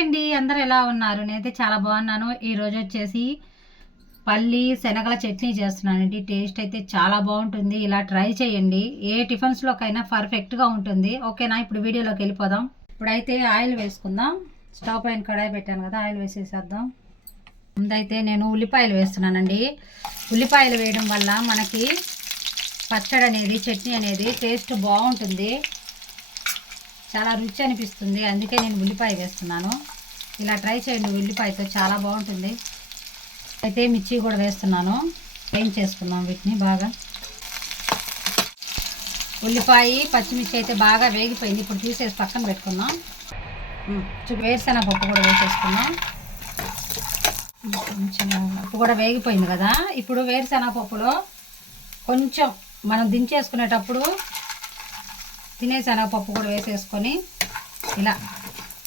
అండి, అందరూ ఎలా ఉన్నారు? నేనైతే చాలా బాగున్నాను. ఈరోజు వచ్చేసి పల్లి శనగల చట్నీ చేస్తున్నానండి. టేస్ట్ అయితే చాలా బాగుంటుంది. ఇలా ట్రై చేయండి. ఏ టిఫిన్స్లోకైనా పర్ఫెక్ట్గా ఉంటుంది. ఓకేనా? ఇప్పుడు వీడియోలోకి వెళ్ళిపోదాం. ఇప్పుడైతే ఆయిల్ వేసుకుందాం. స్టవ్ పైన కడాయి పెట్టాను కదా, ఆయిల్ వేసేసేద్దాం. ముందైతే నేను ఉల్లిపాయలు వేస్తున్నానండి. ఉల్లిపాయలు వేయడం వల్ల మనకి పచ్చడి అనేది, చట్నీ అనేది టేస్ట్ బాగుంటుంది, చాలా రుచి అనిపిస్తుంది. అందుకే నేను ఉల్లిపాయ వేస్తున్నాను. ఇలా ట్రై చేయండి, ఉల్లిపాయతో చాలా బాగుంటుంది. అయితే మిర్చి కూడా వేస్తున్నాను. వేయించేసుకుందాం వీటిని బాగా. ఉల్లిపాయ పచ్చిమిర్చి అయితే బాగా వేగిపోయింది. ఇప్పుడు తీసేసి పక్కన పెట్టుకుందాం. వేరుశనగపప్పు కూడా వేసేసుకుందాం. పప్పు కూడా వేగిపోయింది కదా. ఇప్పుడు వేరుశనగపప్పులో కొంచెం మనం దించేసుకునేటప్పుడు తినేశనగపప్పు కూడా వేసేసుకొని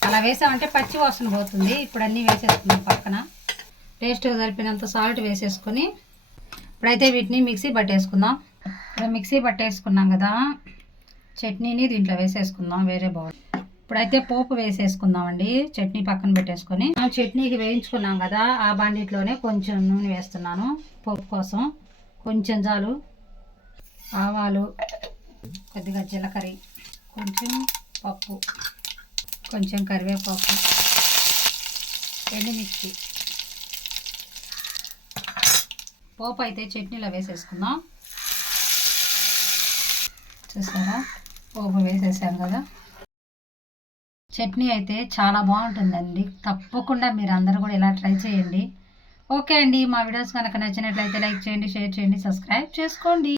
అలా వేసామంటే పచ్చి వాసన పోతుంది. ఇప్పుడు అన్నీ వేసేసుకున్నాం పక్కన. టేస్ట్గా సరిపోయినంత సాల్ట్ వేసేసుకొని ఇప్పుడైతే వీటిని మిక్సీ పట్టేసుకుందాం. ఇప్పుడు మిక్సీ పట్టేసుకున్నాం కదా, చట్నీని దీంట్లో వేసేసుకుందాం వేరే బౌల్. ఇప్పుడైతే పోపు వేసేసుకుందామండి. చట్నీ పక్కన పెట్టేసుకొని చట్నీకి వేయించుకున్నాం కదా, ఆ బాండిట్లోనే కొంచెం నూనె వేస్తున్నాను పోపు కోసం. కొంచెం చాలు. ఆవాలు, కొద్దిగా జీలకర్ర, కొంచెం పప్పు, కొంచెం కరివేపాకు, ఎండుమిర్చి. పోపు అయితే చట్నీలో వేసేసుకుందాం. చూసారా, పోపు వేసేసాం కదా. చట్నీ అయితే చాలా బాగుంటుందండి. తప్పకుండా మీరు అందరూ కూడా ఇలా ట్రై చేయండి. ఓకే అండి, మా వీడియోస్ కనుక నచ్చినట్లయితే లైక్ చేయండి, షేర్ చేయండి, సబ్స్క్రైబ్ చేసుకోండి.